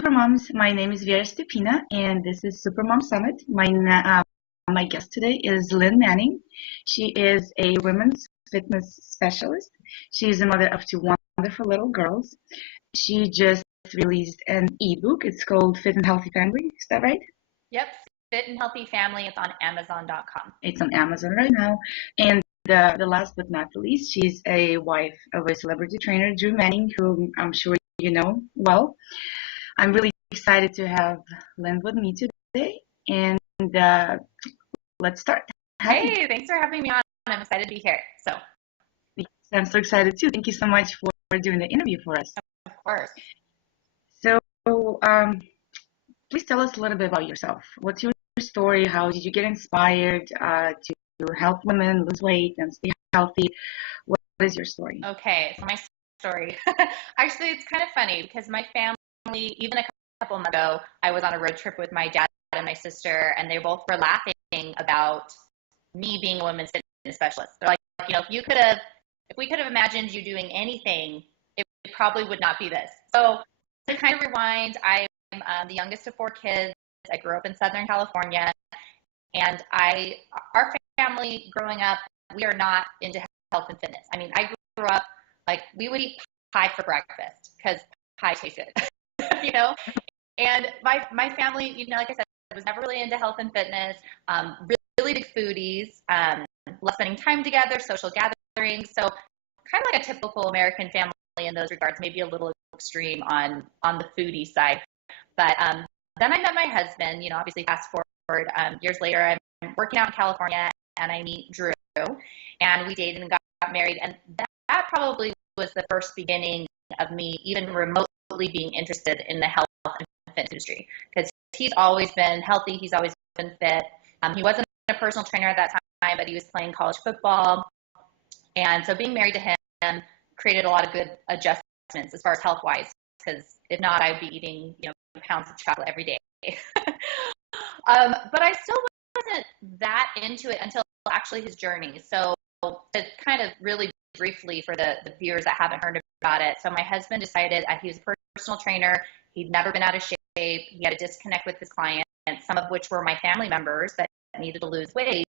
Supermoms. My name is Vera Stupina, and this is Supermom Summit. My guest today is Lynn Manning. She is a women's fitness specialist. She is a mother of two wonderful little girls. She just released an ebook. It's called Fit and Healthy Family. Is that right? Yep, Fit and Healthy Family. It's on Amazon.com. It's on Amazon right now. And the last but not the least, she's a wife of a celebrity trainer, Drew Manning, who I'm sure you know well. I'm really excited to have Lynn with me today, and let's start. Hey, thanks for having me on. I'm excited to be here. I'm so excited too. Thank you so much for doing the interview for us. Of course. So, please tell us a little bit about yourself. What's your story? How did you get inspired to help women lose weight and stay healthy? What is your story? Okay, so my story. Actually, it's kind of funny because my family, even a couple months ago, I was on a road trip with my dad and my sister, and they both were laughing about me being a women's fitness specialist. They're like, if we could have imagined you doing anything, it probably would not be this. So to kind of rewind, I'm the youngest of four kids. I grew up in Southern California, and our family growing up, we are not into health and fitness. I mean, I grew up like we would eat pie for breakfast because pie tastes good, you know. And my family, like I said, was never really into health and fitness. Really big foodies. Love spending time together, social gatherings. So kind of like a typical American family in those regards, maybe a little extreme on the foodie side. But then I met my husband, obviously fast forward years later, I'm working out in California and I meet Drew, and we dated and got married. And that probably was the first beginning of me even remotely being interested in the health and fitness industry, because he's always been healthy. He's always been fit. He wasn't a personal trainer at that time, but he was playing college football. And so being married to him created a lot of good adjustments as far as health-wise, because if not, I'd be eating, pounds of chocolate every day. But I still wasn't that into it until actually his journey. So to kind of really briefly for the viewers that haven't heard about it. So my husband decided he was a personal trainer. He'd never been out of shape. He had a disconnect with his clients, some of which were my family members that needed to lose weight.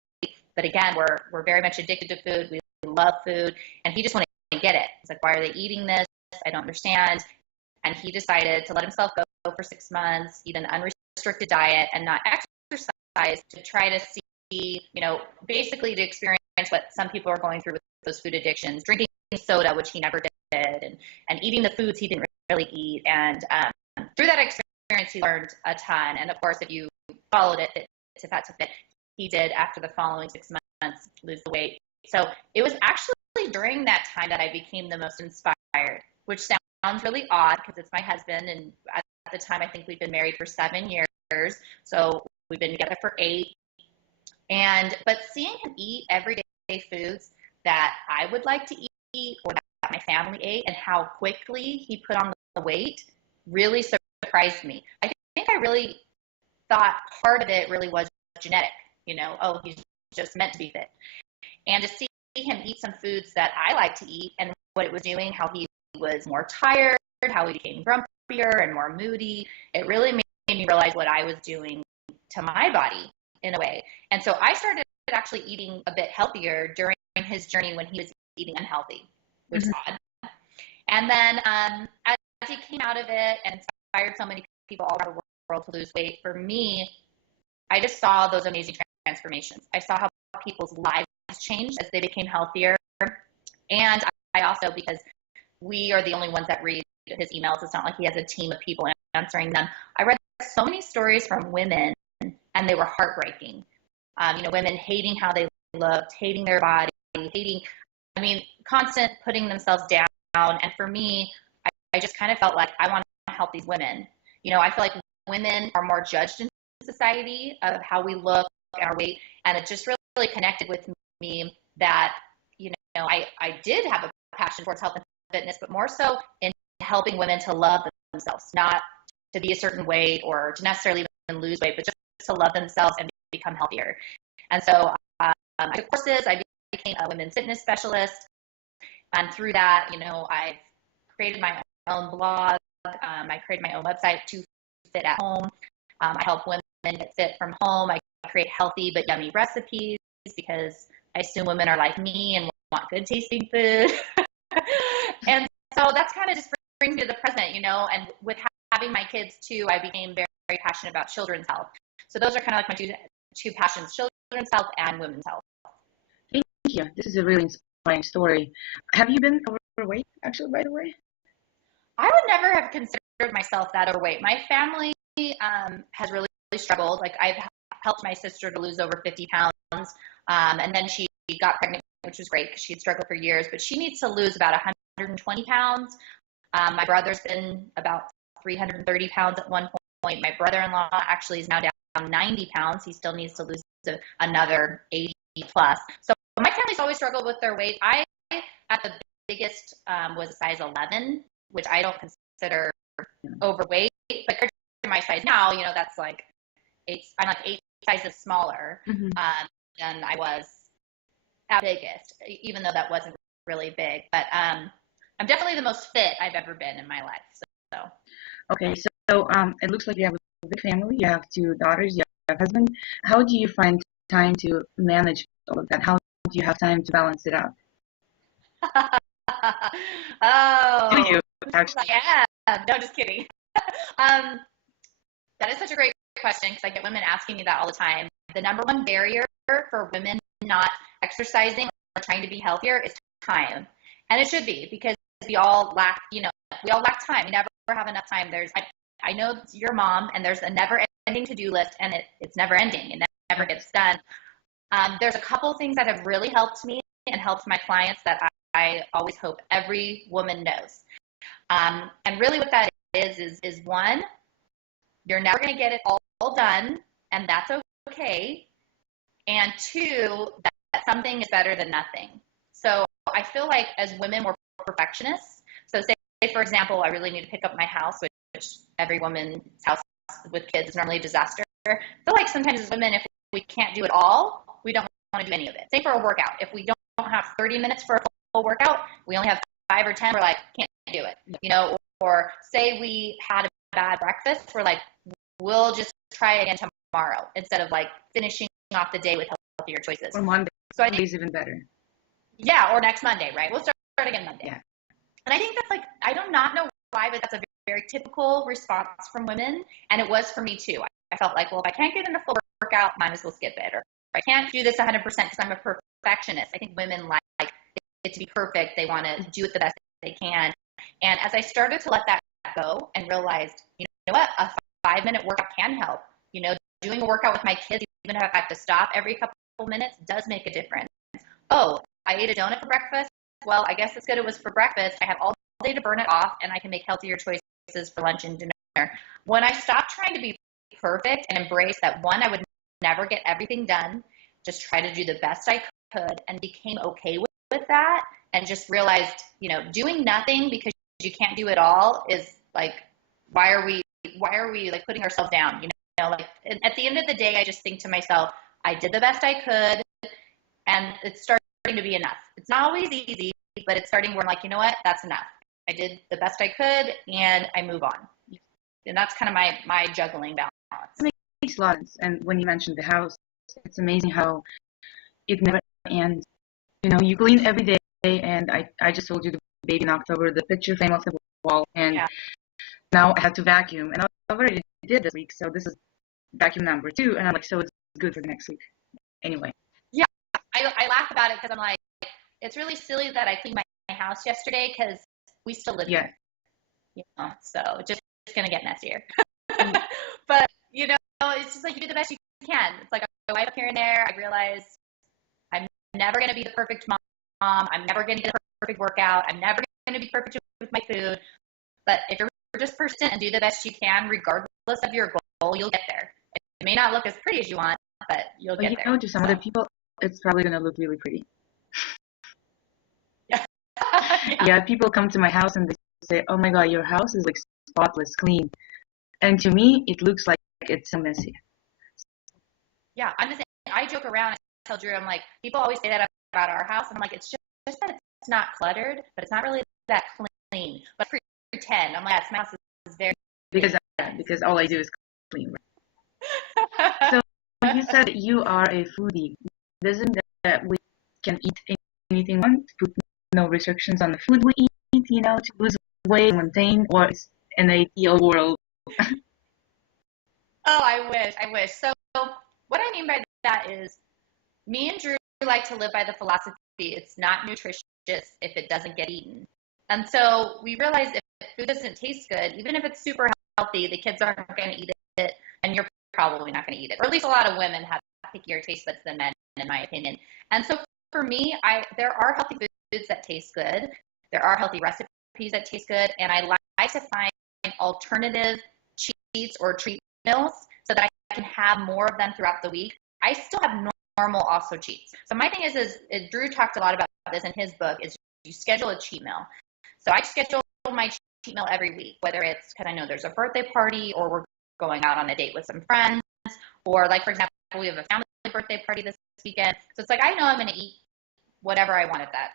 But again, we're very much addicted to food. We love food. And he just wanted to get it. He's like, why are they eating this? I don't understand. And he decided to let himself go for 6 months, eat an unrestricted diet and not exercise, to try to see, basically to experience what some people are going through with those food addictions, drinking soda, which he never did, and eating the foods he didn't really eat. And through that experience, he learned a ton. And of course, if you followed it, to fit, he did after the following 6 months lose the weight. So it was actually during that time that I became the most inspired, which sounds really odd because it's my husband, and at the time I think we'd been married for 7 years, so we've been together for 8. But seeing him eat everyday foods that I would like to eat or that my family ate, and how quickly he put on the weight, really surprised me. I think I really thought part of it really was genetic, he's just meant to be fit. And to see him eat some foods that I like to eat and what it was doing, how he was more tired, how he became grumpier and more moody, it really made me realize what I was doing to my body in a way. And so I started actually eating a bit healthier during his journey when he was eating unhealthy, which is odd. And then as he came out of it and inspired so many people all around the world to lose weight, for me, I just saw those amazing transformations. I saw how people's lives changed as they became healthier. And I also, because we are the only ones that read his emails, it's not like he has a team of people answering them. I read so many stories from women, and they were heartbreaking. Women hating how they looked, hating their body, constant putting themselves down. And for me, I just kind of felt like I want to help these women. I feel like women are more judged in society of how we look and our weight, and it just really connected with me that, I did have a passion towards health and fitness, but more so in helping women to love themselves, not to be a certain weight or to necessarily even lose weight, but just to love themselves and become healthier. And so I took courses. I became a women's fitness specialist. And through that, I've created my own blog. I created my own website to fit at home. I help women get fit from home. I create healthy but yummy recipes because I assume women are like me and want good tasting food. And so that's kind of just brings me to the present, and with having my kids too, I became very, very passionate about children's health. So those are kind of like my two passions, children's health and women's health. Thank you. This is a really inspiring story. Have you been overweight, actually, by the way? I would never have considered myself that overweight. My family has really, really struggled. Like I've helped my sister to lose over 50 pounds. And then she got pregnant, which was great because she had struggled for years, but she needs to lose about 120 pounds. My brother's been about 330 pounds at one point. My brother-in-law actually is now down 90 pounds. He still needs to lose another 80 plus. So my family's always struggled with their weight. I, at the biggest, was a size 11, which I don't consider overweight, but compared to my size now, that's like I'm like 8 sizes smaller than I was at biggest, even though that wasn't really big. But I'm definitely the most fit I've ever been in my life. So. Okay, so it looks like you have a big family. You have 2 daughters. You have a husband. How do you find time to manage all of that? How do you have time to balance it out? Oh, Do you actually? yeah. No, just kidding. That is such a great question because I get women asking me that all the time. The number one barrier for women not exercising or trying to be healthier is time. And it should be because we all lack time. We never have enough time. I know you're a mom and there's a never ending to-do list and it's never ending. It never gets done. There's a couple things that have really helped me and helped my clients that I always hope every woman knows. And really what that is one, you're never going to get it all done, and that's okay. And 2, that something is better than nothing. So I feel like as women, we're perfectionists. So say for example, I really need to pick up my house, which every woman's house with kids is normally a disaster. I feel like sometimes as women, if we can't do it all, we don't want to do any of it. Same for a workout. If we don't have 30 minutes for a full workout, we only have 5 or 10, we're like, can't do it. Or say we had a bad breakfast, we're like, we'll just try it again tomorrow instead of like finishing off the day with healthier choices. Or Monday. So I think is even better. Yeah, or next Monday, right? We'll start again Monday. Yeah. And I think that's like, I do not know why, but that's a very, very typical response from women. And it was for me too. I felt like, well, if I can't get in a full workout, might as well skip it. Or if I can't do this 100% because I'm a perfectionist. I think women like it to be perfect. They want to do it the best they can. And as I started to let that go and realized, you know what, a 5-minute workout can help. Doing a workout with my kids, even if I have to stop every couple minutes, does make a difference. Oh, I ate a donut for breakfast. Well, I guess it's good it was for breakfast. I have all day to burn it off, and I can make healthier choices for lunch and dinner. When I stopped trying to be perfect and embrace that, one, I would never get everything done, just try to do the best I could, and became okay with that, and just realized, doing nothing because you can't do it all is like, why are we like putting ourselves down? Like at the end of the day, I just think to myself, I did the best I could, and it's starting to be enough. It's not always easy, but it's starting where I'm like, you know what, that's enough. I did the best I could, and I move on. And that's kind of my juggling balance. It makes a lot of sense. And when you mentioned the house, it's amazing how it never ends. You clean every day, and I just told you the baby in October, the picture came off the wall, and now I had to vacuum, and I already did this week, so this is vacuum number 2, and I'm like, so it's good for the next week. Anyway. Yeah, I laugh about it because I'm like, it's really silly that I cleaned my house yesterday because we still live here. So it's going to get messier. But, it's just like you do the best you can. It's like I wipe up here and there. I realize I'm never going to be the perfect mom. I'm never going to get a perfect workout. I'm never going to be perfect with my food. But if you're just persistent and do the best you can, regardless of your goal, you'll get there. It may not look as pretty as you want, but you'll get there. To some other people, it's probably going to look really pretty. Yeah, people come to my house and they say, oh my God, your house is like spotless, clean. And to me, it looks like it's so messy. Yeah, I'm the same. I joke around and tell Drew, I'm like, people always say that about our house. And I'm like, it's just that it's not cluttered, but it's not really that clean. But pretend. I'm like, my house is very because all I do is clean. So you said that you are a foodie. Doesn't that we can eat anything we want, put no restrictions on the food we eat, to lose weight, maintain, or it's an ideal world? Oh, I wish. So what I mean by that is me and Drew like to live by the philosophy it's not nutritious if it doesn't get eaten. And so we realized if food doesn't taste good, even if it's super healthy, the kids aren't going to eat it, and you're probably not going to eat it. Or at least a lot of women have pickier taste buds than men, in my opinion. And so for me, there are healthy foods that taste good. There are healthy recipes that taste good, and I like to find alternative cheats or treat meals so that I can have more of them throughout the week. I still have normal also cheats. So my thing is Drew talked a lot about this in his book, is you schedule a cheat meal. So I schedule my cheat meal every week, whether it's because I know there's a birthday party or we're going out on a date with some friends, or like, for example, we have a family birthday party this weekend. So it's like, I know I'm going to eat whatever I want at that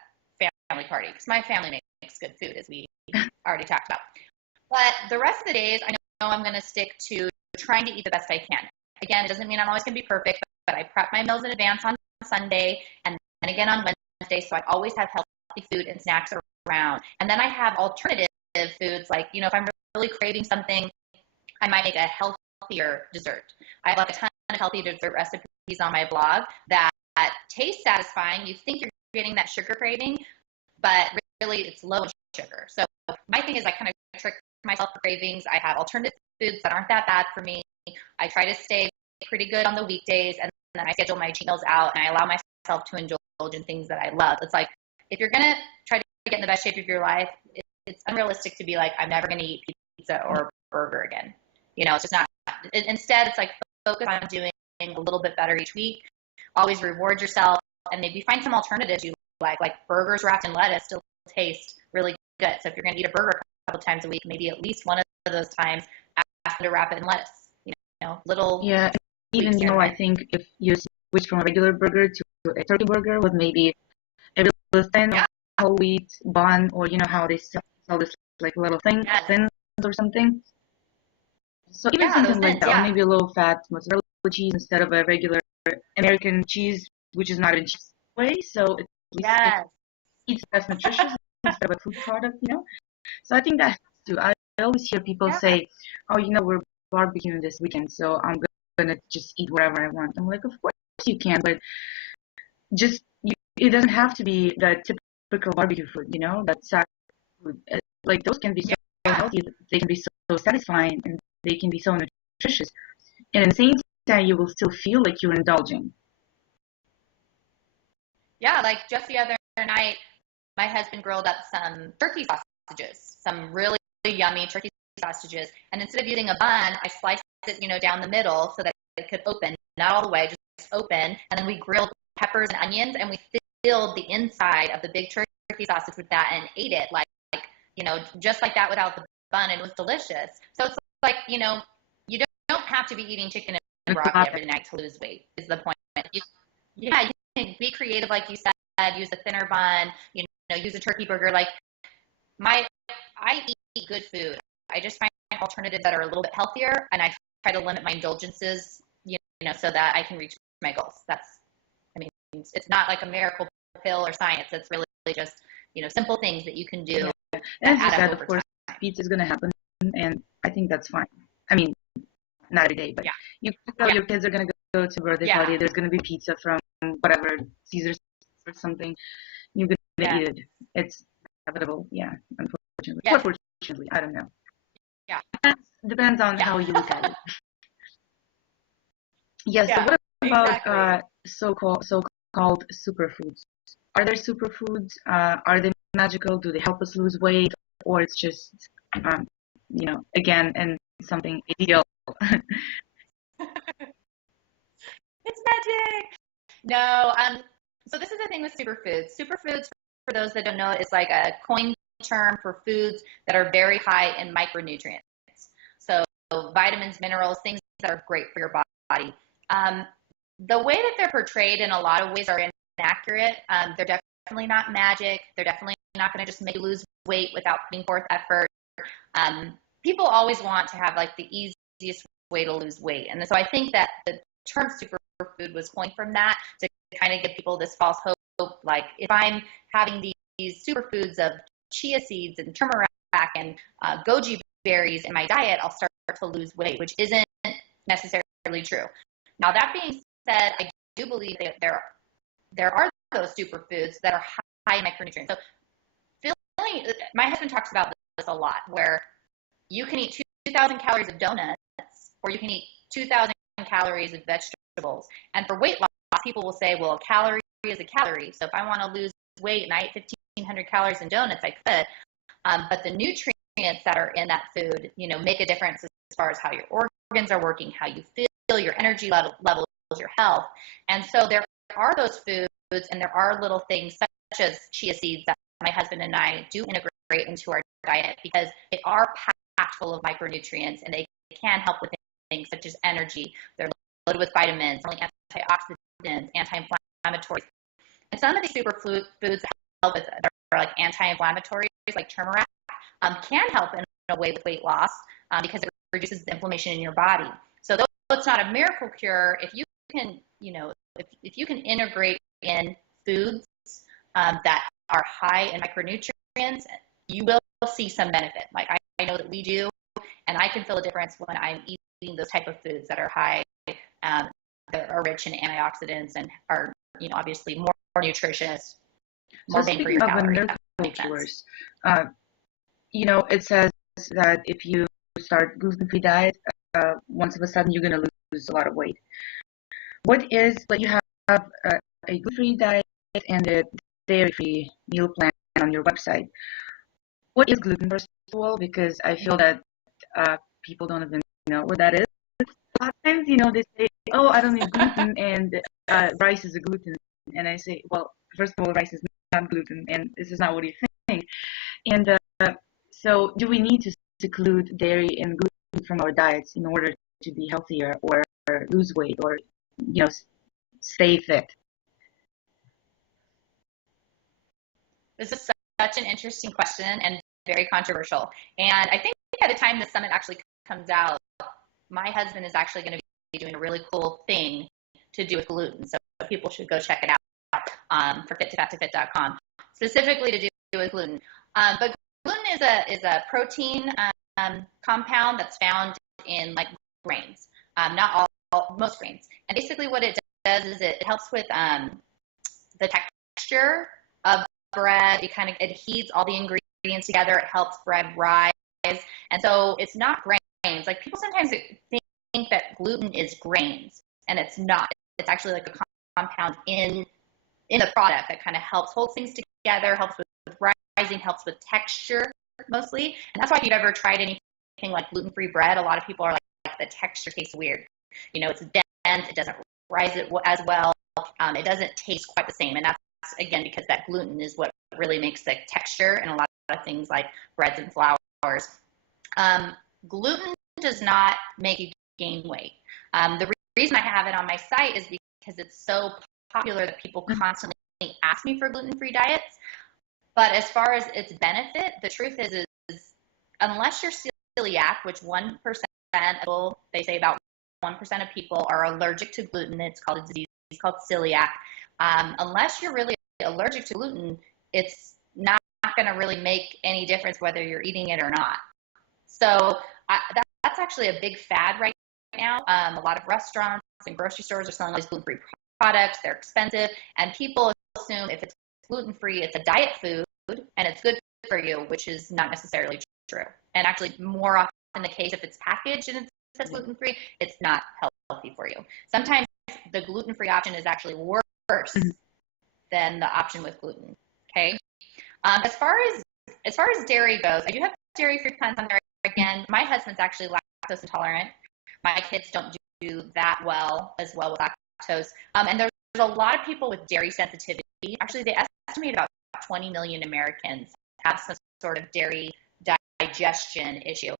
family party because my family makes good food, as we already talked about. But the rest of the days, I know I'm going to stick to trying to eat the best I can. Again, it doesn't mean I'm always going to be perfect, but I prep my meals in advance on Sunday and then again on Wednesday, so I always have healthy food and snacks around. And then I have alternative foods, like, if I'm really craving something, I might make a healthier dessert. I have like a ton of healthy dessert recipes on my blog that taste satisfying. You think you're getting that sugar craving, but really it's low in sugar. So my thing is I kind of trick myself for cravings. I have alternative foods that aren't that bad for me. I try to stay pretty good on the weekdays, and then I schedule my cheat meals out, and I allow myself to indulge in things that I love. It's like, if you're going to try to get in the best shape of your life, it's unrealistic to be like, I'm never going to eat pizza or burger again. It's just not. Instead, it's like, focus on doing a little bit better each week. Always reward yourself, and maybe find some alternatives you like burgers wrapped in lettuce still taste really good. So if you're going to eat a burger a couple times a week, maybe at least one of those times ask them to wrap it in lettuce. Little. Yeah, even I think if you switch from a regular burger to a turkey burger with maybe a really thin whole wheat bun, or how they sell this like little thing, thins or something. So even something like that, or maybe a low fat mozzarella cheese instead of a regular American cheese, which is not even cheese way. So it's less nutritious instead of a food product. So I think that too. I always hear people say, "Oh, we're barbecuing this weekend, so I'm gonna just eat whatever I want." I'm like, of course you can, but just it doesn't have to be the typical barbecue food. That's food. Like those can be so healthy. They can be so satisfying, and they can be so nutritious. And at the same time, you will still feel like you're indulging. Yeah, like just the other night, my husband grilled up some turkey sausages, some really yummy turkey sausages. And instead of using a bun, I sliced it, down the middle so that it could open, not all the way, just open. And then we grilled peppers and onions, and we filled the inside of the big turkey sausage with that and ate it just like that without the bun. And it was delicious. So it's like, you don't have to be eating chicken and broccoli every night to lose weight is the point. You can be creative, like you said, use a thinner bun, use a turkey burger. Like I eat good food. I just find alternatives that are a little bit healthier, and I try to limit my indulgences, so that I can reach my goals. It's not like a miracle pill or science. It's really just, simple things that you can do. Yeah. And as you said, of course, pizza is going to happen, and I think that's fine. I mean, not every day, but you tell your kids are going to go to a birthday party. There's going to be pizza from whatever, Caesar's or something. You're going to eat it. It's inevitable, unfortunately. Or fortunately, I don't know. Yeah. Depends on how you look at it. Yes. So what about so-called superfoods? Are there superfoods? Are they magical? Do they help us lose weight, or it's just, again, and something ideal? It's magic. No. So this is the thing with superfoods. Superfoods, for those that don't know, is like a coined term for foods that are very high in micronutrients. So vitamins, minerals, things that are great for your body. The way that they're portrayed in a lot of ways are inaccurate. They're definitely not magic. They're definitely not going to just make you lose weight without putting forth effort. people always want to have like the easiest way to lose weight. And so I think that the term superfood was coined from that to kind of give people this false hope. Like if I'm having these superfoods of chia seeds and turmeric and goji berries in my diet, I'll start to lose weight, which isn't necessarily true. Now, that being said, I do believe that there are those superfoods that are high in micronutrients. So my husband talks about this a lot, where you can eat 2,000 calories of donuts or you can eat 2,000 calories of vegetables. And for weight loss, people will say, well, a calorie is a calorie. So if I want to lose weight and I eat 1,500 calories in donuts, I could. But the nutrients that are in that food, make a difference as far as how your organs are working, how you feel, your energy levels, your health. And so there are those foods and there are little things such as chia seeds that my husband and I do integrate into our diet because they are packed full of micronutrients and they can help with things such as energy. They're loaded with vitamins, antioxidants, anti-inflammatories. And some of these superfoods that help with, that are like anti-inflammatories, like turmeric, can help in a way with weight loss because it reduces the inflammation in your body. So though it's not a miracle cure, if you can, if you can integrate in foods that are high in micronutrients, you will see some benefit. Like I know that we do, and I can feel a difference when I'm eating those type of foods that are high, that are rich in antioxidants and are, obviously more nutritious, more bang for your calories. Cures, it says that if you start gluten-free diet, once of a sudden you're going to lose a lot of weight. What is, like, you have a gluten-free diet and a dairy-free meal plan on your website. What is gluten, first of all? Because I feel that people don't even know what that is. A lot of times, they say, oh, I don't need gluten, and rice is a gluten. And I say, well, first of all, rice is not gluten, and this is not what you think. And so do we need to seclude dairy and gluten from our diets in order to be healthier or lose weight or, stay fit? This is such an interesting question and very controversial. And I think by the time the summit actually comes out, my husband is actually going to be doing a really cool thing to do with gluten. So people should go check it out for fit2fat2fit.com, specifically to do with gluten. But gluten is a protein compound that's found in like grains, not most grains. And basically what it does is it helps with the texture of bread. It kind of adheres all the ingredients together. It helps bread rise. And so it's not grains. Like people sometimes think that gluten is grains, and it's not. It's actually like a compound in the product that kind of helps hold things together, helps with rising, helps with texture mostly. And that's why if you've ever tried anything like gluten-free bread, a lot of people are like the texture tastes weird. It's dense. It doesn't rise it as well. It doesn't taste quite the same. And that's, again, because that gluten is what really makes the texture in a lot of things like breads and flours. Gluten does not make you gain weight. The reason I have it on my site is because it's so popular that people constantly ask me for gluten-free diets. But as far as its benefit, the truth is unless you're celiac, which 1% of people, they say about 1% of people are allergic to gluten. It's called a disease called celiac. Unless you're really allergic to gluten, it's not going to really make any difference whether you're eating it or not. So that's actually a big fad right now. A lot of restaurants and grocery stores are selling all these gluten-free products. They're expensive, and people assume if it's gluten-free, it's a diet food, and it's good for you, which is not necessarily true. And actually, more often the case, if it's packaged and it says gluten-free, it's not healthy for you. Sometimes the gluten-free option is actually worse than the option with gluten. Okay. As far as dairy goes, I do have dairy-free plans on there. Again, my husband's actually lactose intolerant. My kids don't do that well with lactose. And there's a lot of people with dairy sensitivity. Actually, they estimate about 20 million Americans have some sort of dairy digestion issue.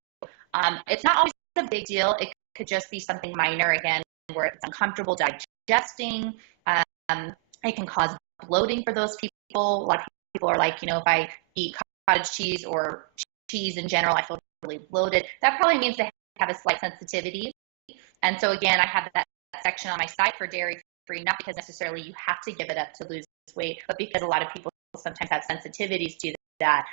It's not always a big deal. It could just be something minor, again, where it's uncomfortable digesting. It can cause bloating for those people. A lot of people are like, if I eat cottage cheese or cheese in general, I feel really bloated. That probably means they have a slight sensitivity. And so again, I have that section on my site for dairy free, not because necessarily you have to give it up to lose weight, but because a lot of people sometimes have sensitivities to that.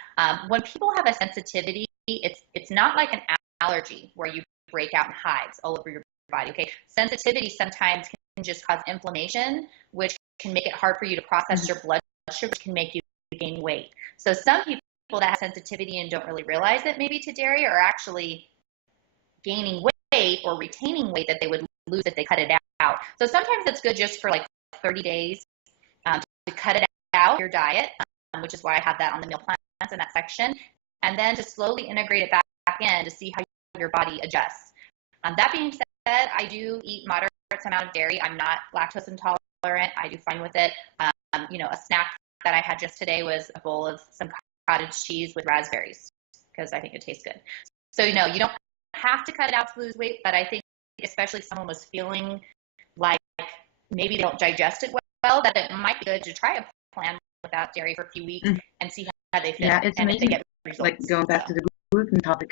When people have a sensitivity, it's not like an allergy where you break out in hives all over your body. Okay, sensitivity sometimes can just cause inflammation, which can make it hard for you to process your blood sugar, which can make you gain weight. So some people that have sensitivity and don't really realize it maybe to dairy are actually gaining weight or retaining weight that they would lose if they cut it out. So sometimes it's good just for like 30 days to cut it out of your diet, which is why I have that on the meal plans in that section, and then to slowly integrate it back in to see how your body adjusts. That being said, I do eat moderate amount of dairy. I'm not lactose intolerant. I do fine with it. A snack that I had just today was a bowl of some cottage cheese with raspberries because I think it tastes good. So, you don't have to cut it out to lose weight, but I think especially if someone was feeling like maybe they don't digest it well, that it might be good to try a plan without dairy for a few weeks and see how they feel. Yeah, it's and amazing. If they get results. Like going back to the gluten topic,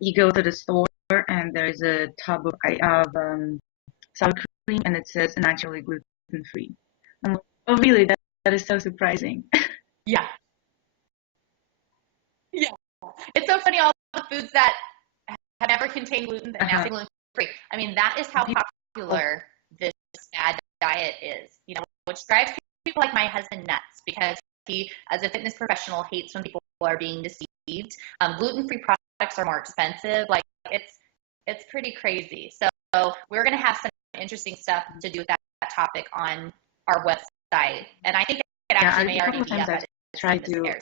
you go to the store and there's a tub of sour cream and it says naturally gluten free. I'm like, oh really? That is so surprising. Yeah. Yeah. It's so funny, all the foods that have never contained gluten and now say gluten free. I mean, that is how popular this fad diet is, which drives people like my husband nuts because he, as a fitness professional, hates when people are being deceived. Gluten-free products are more expensive. Like it's pretty crazy. So we're going to have some interesting stuff to do with that topic on our website. And I think it actually may already be up. I tried to,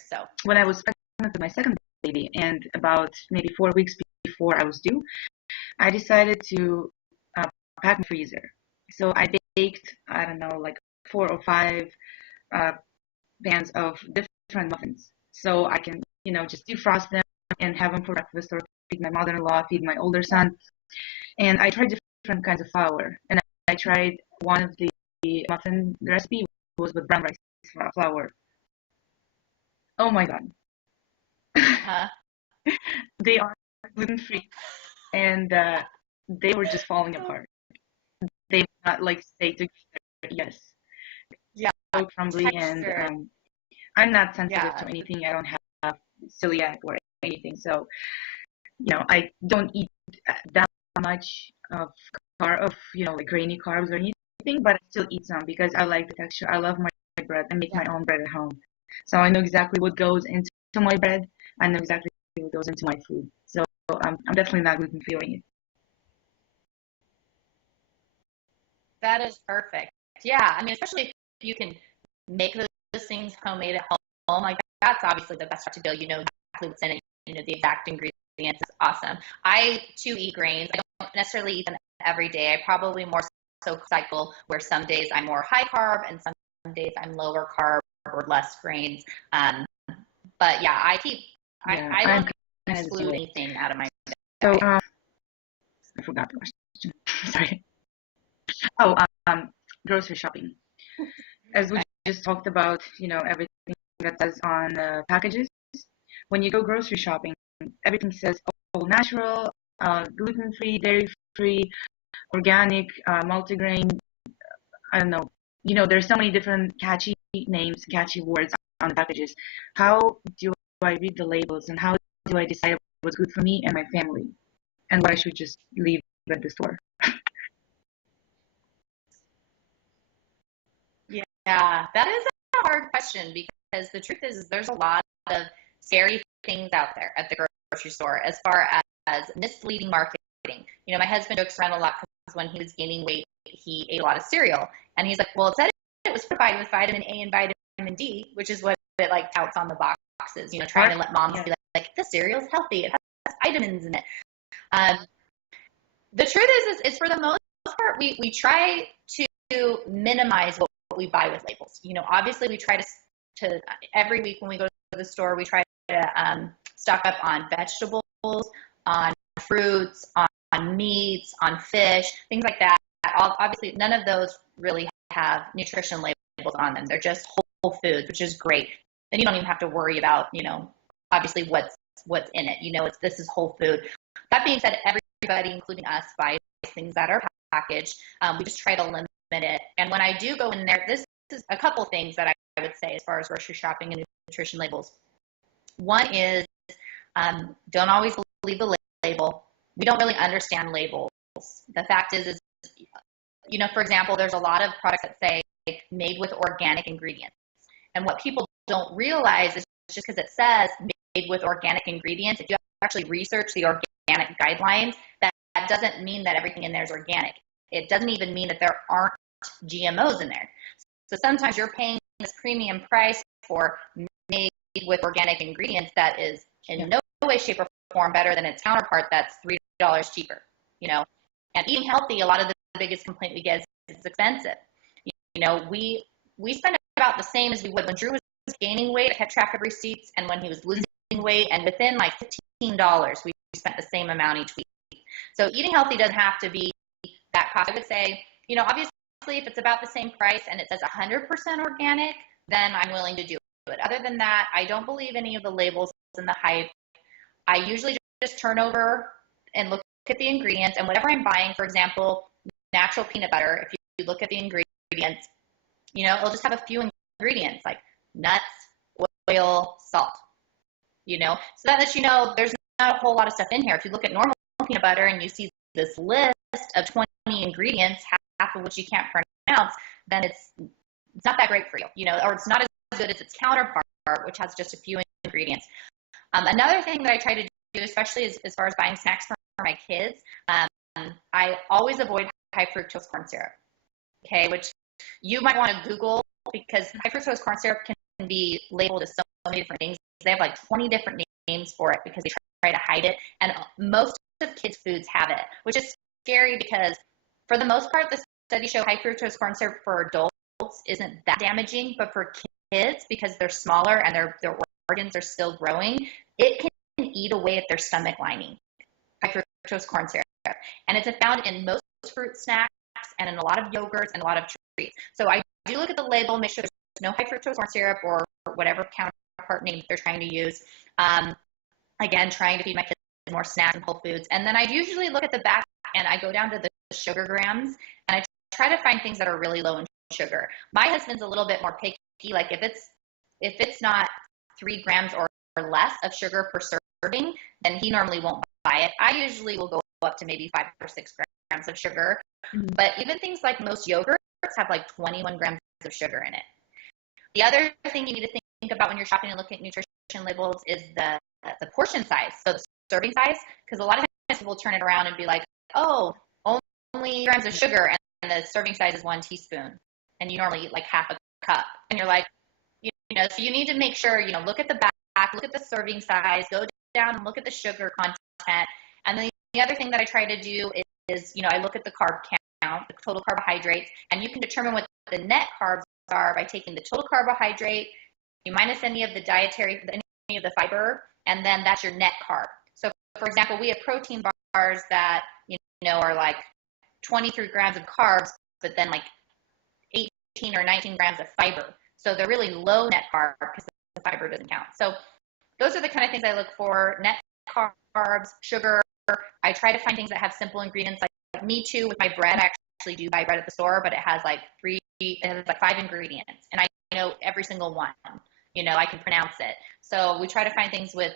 when I was pregnant with my second baby and about maybe 4 weeks before I was due, I decided to pack my freezer. So I baked, I don't know, like 4 or 5 pans of different muffins. So I can, just defrost them and have them for breakfast or feed my mother-in-law, feed my older son. And I tried different kinds of flour. And I tried one of the muffin recipe was with brown rice flour. Oh my God. They are gluten-free. And they were just falling apart. They did not stay together. Yes. Yeah. So crumbly and I'm not sensitive to anything. I don't have celiac or anything. So, I don't eat that much of grainy carbs or anything, but I still eat some because I like the texture. I love my bread. I make my own bread at home. So I know exactly what goes into my bread. I know exactly what goes into my food. So I'm definitely not gluten free. That is perfect. Yeah, I mean, especially if you can make those things homemade at home, like that's obviously the best way to go. You know exactly what's in it. You know the exact ingredients. It's awesome. I too eat grains. I don't necessarily eat them every day. I probably more so cycle where some days I'm more high carb and some days I'm lower carb or less grains. But yeah, I don't exclude anything out of my diet. So I forgot the question. Sorry. Oh, grocery shopping. As we just talked about, everything that says on packages. When you go grocery shopping, everything says all natural, gluten-free, dairy-free, organic, multigrain. I don't know. There's so many different catchy names, catchy words on the packages. How do I read the labels and how do I decide what's good for me and my family and what I should just leave at the store? Yeah, that is a hard question because the truth is there's a lot of scary things out there at the grocery store as far as misleading marketing. My husband jokes around a lot because when he was gaining weight, he ate a lot of cereal. And he's like, well, it said it was provided with vitamin A and vitamin D, which is what it touts on the boxes, trying to let moms be like, the cereal's healthy. It has vitamins in it. The truth is for the most part, we try to minimize what we buy with labels. Obviously we try to every week when we go to the store, we try to stock up on vegetables, on fruits, on meats, on fish, things like that. Obviously, none of those really have nutrition labels on them. They're just whole foods, which is great. Then you don't even have to worry about, obviously what's what's in it. This is whole food. That being said, everybody, including us, buys things that are packaged. We just try to limit it. And when I do go in there, this is a couple things that I would say as far as grocery shopping and nutrition labels. One is don't always believe the label. We don't really understand labels. The fact is, for example, there's a lot of products that say made with organic ingredients. And what people don't realize is just because it says made with organic ingredients, if you actually research the organic guidelines, that doesn't mean that everything in there is organic. It doesn't even mean that there aren't GMOs in there. So sometimes you're paying this premium price for made with organic ingredients that is in no way, shape, or form better than its counterpart that's $3 cheaper, And eating healthy, a lot of the biggest complaint we get is it's expensive. We spend about the same as we would when Drew was gaining weight. I kept track of receipts, and when he was losing weight, and within like $15, we spent the same amount each week. So eating healthy doesn't have to be that cost. I would say, obviously, if it's about the same price and it says 100% organic, then I'm willing to do it. Other than that, I don't believe any of the labels and the hype. I usually just turn over and look at the ingredients, and whatever I'm buying, for example, natural peanut butter, if you look at the ingredients, it'll just have a few ingredients like nuts, oil, salt, so that lets you know there's not a whole lot of stuff in here. If you look at normal peanut butter and you see this list of 20 ingredients, half of which you can't pronounce, then it's not that great for you, or it's not as good as its counterpart, which has just a few ingredients. Another thing that I try to do, especially as far as buying snacks for my kids, I always avoid high fructose corn syrup, okay, which you might want to Google, because high fructose corn syrup can be labeled as so many different things. They have like 20 different names for it because they try to hide it, and most of kids' foods have it, which is scary because for the most part, the studies show high fructose corn syrup for adults isn't that damaging, but for kids, because they're smaller and their organs are still growing, it can eat away at their stomach lining, high fructose corn syrup. And it's found in most fruit snacks and in a lot of yogurts and a lot of treats. So I do look at the label, make sure there's no high fructose corn syrup or whatever counterpart name they're trying to use. Again, trying to feed my kids more snacks and whole foods. And then I usually look at the back and I go down to the sugar grams, and I try to find things that are really low in sugar. My husband's a little bit more picky. Like if it's not 3 grams or less of sugar per serving, then he normally won't buy it. I usually will go up to maybe 5 or 6 grams of sugar. But even things like most yogurts have like 21 grams of sugar in it. The other thing you need to think about when you're shopping and looking at nutrition labels is the portion size, so the serving size, because a lot of times people turn it around and be like, oh, only grams of sugar, and the serving size is 1 teaspoon, and you normally eat like half a cup, and you're like, so you need to make sure, look at the back, look at the serving size, go down and look at the sugar content. And then the other thing that I try to do is I look at the carb count, the total carbohydrates, and you can determine what the net carbs are by taking the total carbohydrate, you minus any of the any of the fiber, and then that's your net carb. So for example, we have protein bars that, are like 23 grams of carbs, but then like 18 or 19 grams of fiber. So they're really low net carb because the fiber doesn't count. So those are the kind of things I look for: net carbs, sugar. I try to find things that have simple ingredients. Like me too, with my bread, I actually do buy bread at the store, but it has like 5 ingredients, and I know every single one. I can pronounce it. So we try to find things with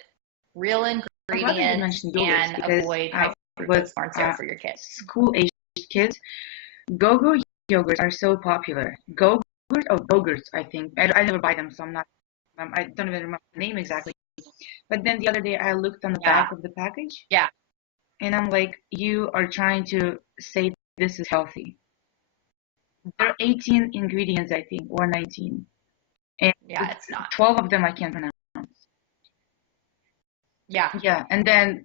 real ingredients and avoid high fructose corn syrup for your kids. School-aged kids, go-go yogurts are so popular. Go-gurts, I think. I never buy them, so I'm not. I don't even remember the name exactly. But then the other day, I looked on the back of the package. Yeah. And I'm like, you are trying to say this is healthy. There are 18 ingredients, I think, or 19. And it's not. 12 of them I can't pronounce. Yeah. Yeah, and then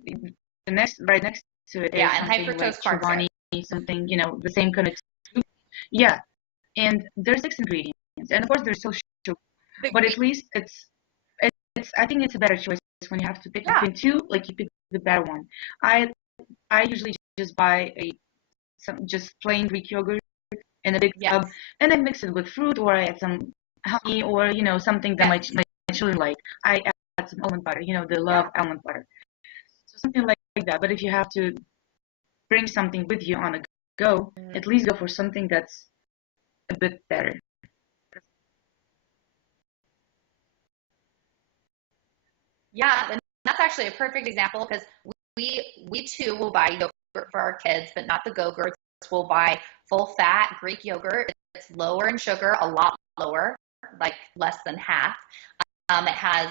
right next to it is and high fructose like corn syrup. Something, the same kind of. Yeah, and there's 6 ingredients, and of course there's still sugar, but at least it's. I think it's a better choice when you have to pick between 2. Like you pick the better one. I usually just buy some just plain Greek yogurt in a big tub, and I mix it with fruit, or I add some honey, or something that my children like. I some almond butter. They love almond butter. So something like that. But if you have to bring something with you on a go, at least go for something that's a bit better. Yeah, and that's actually a perfect example because we too will buy yogurt for our kids, but not the Go-Gurts. We'll buy full fat Greek yogurt. It's lower in sugar, a lot lower, like less than half. It has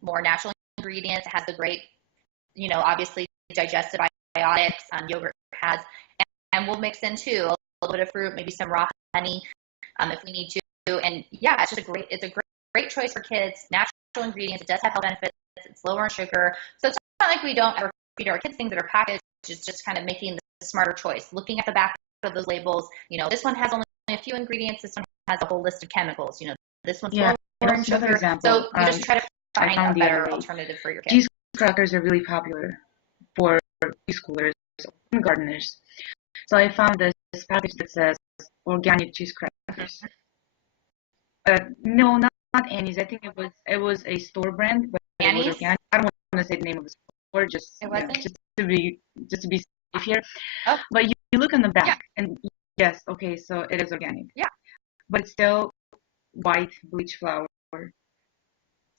more natural ingredients. It has the great, obviously digestive probiotics yogurt has, and we'll mix in too a little bit of fruit, maybe some raw honey, if we need to. And yeah, it's a great choice for kids. Natural ingredients. It does have health benefits. It's lower in sugar. So it's not like we don't ever feed our kids things that are packaged. It's just kind of making the smarter choice. Looking at the back of those labels, this one has only a few ingredients. This one has a whole list of chemicals. This one's lower in sugar. Example, so you just try to find a better alternative for your kids. Cheese crackers are really popular for preschoolers and gardeners. So I found this package that says organic cheese crackers. No, not Annie's. I think it was a store brand, but Annie's? It was organic. I don't want to say the name of the store, just to be safe here. Oh. But you look on the back, and yes, okay, so it is organic. Yeah. But it's still white bleach flour.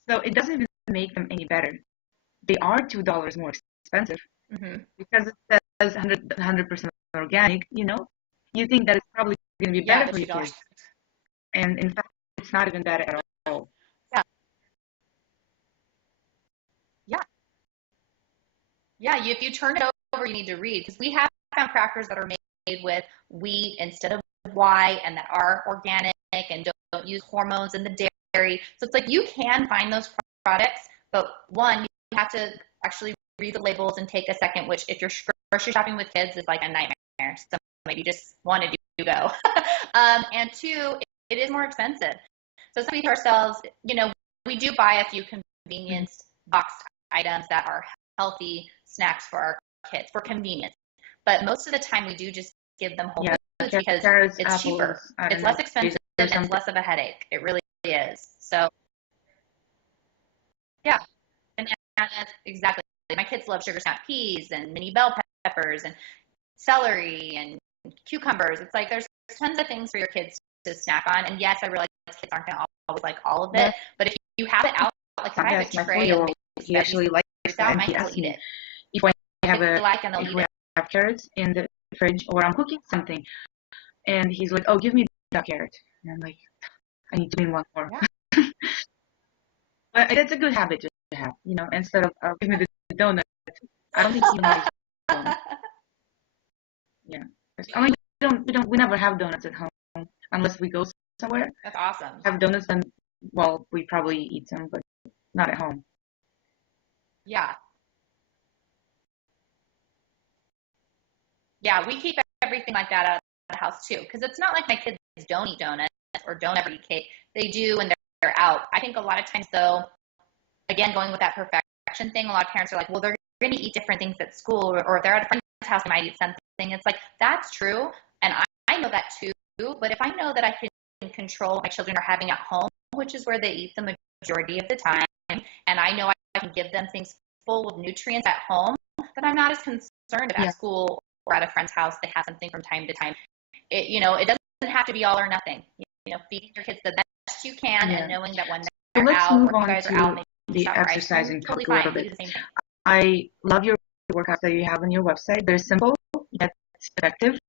So it doesn't even make them any better. They are $2 more expensive because it says 100% organic. You think that it's probably going to be better for your kids, and in fact, it's not even better at all. Yeah. If you turn it over, you need to read, because we have found crackers that are made with wheat instead of rye and that are organic and don't use hormones in the dairy. So it's like you can find those products, but one, you have to actually read the labels and take a second, which if you're grocery shopping with kids is like a nightmare. So you just want to go. And two, it is more expensive. So we to ourselves, we do buy a few convenience boxed items that are healthy snacks for our kids for convenience. But most of the time we do just give them whole foods because it's cheaper. It's less expensive and it's less of a headache. It really is. So yeah. And exactly. My kids love sugar snap peas and mini bell peppers and celery and cucumbers. It's like there's tons of things for your kids to snack on. And yes, I realize kids aren't going to always like all of it, but if you have it out, like if I have a tray of he actually likes that. My kids will eat it. If we have carrots in the fridge or I'm cooking something, and he's like, "Oh, give me that carrot," and I'm like, "I need to bring one more." Yeah. But it's a good habit to have, instead of give me the donut. I don't think he knows donut. Yeah. I mean, we never have donuts at home unless we go somewhere. That's awesome. Have donuts, and well, we probably eat some, but not at home. Yeah. Yeah, we keep everything like that out of the house too, because it's not like my kids don't eat donuts or don't ever eat cake. They do when they're out. I think a lot of times, though, again, going with that perfection thing, a lot of parents are like, well, they're going to eat different things at school, or if they're at a friend's house, they might eat something. It's like, that's true, and I know that too, but if I know that I can control what my children are having at home, which is where they eat the majority of the time, and I know I can give them things full of nutrients at home, then I'm not as concerned if at school or at a friend's house they have something from time to time. It doesn't have to be all or nothing. Feeding your kids the best you can, and knowing that when they're out, or you guys are out, the exercising talk a little bit. I love your workouts that you have on your website. They're simple yet effective.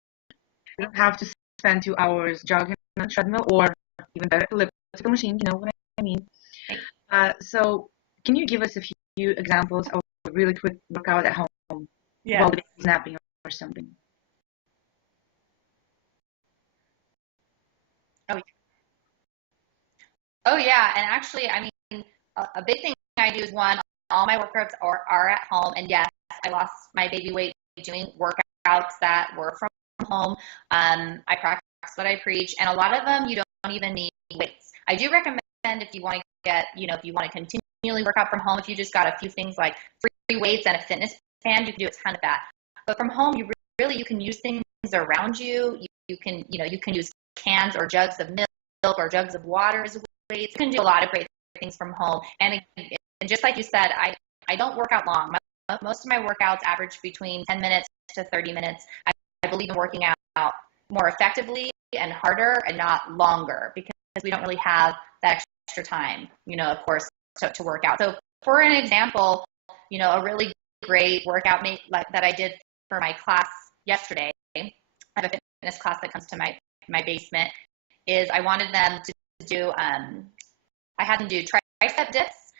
You don't have to spend 2 hours jogging on a treadmill or even better, elliptical machine. You know what I mean? So can you give us a few examples of a really quick workout at home while napping or something? Oh yeah, and actually, I mean, a big thing I do is all my workouts are at home, and yes, I lost my baby weight doing workouts that were from home. I practice what I preach, and a lot of them you don't even need weights. I do recommend if you want to if you want to continually work out from home, if you just got a few things like free weights and a fitness band, you can do a ton of that. But from home, you can use things around you. You can use cans or jugs of milk or jugs of water as weights. You can do a lot of great things from home. And just like you said, I don't work out long. Most of my workouts average between 10 minutes to 30 minutes. I believe in working out more effectively and harder and not longer because we don't really have that extra time, of course, to work out. So for an example, a really great workout that I did for my class yesterday, I have a fitness class that comes to my basement, is I wanted them to do, I had them do tricep dips.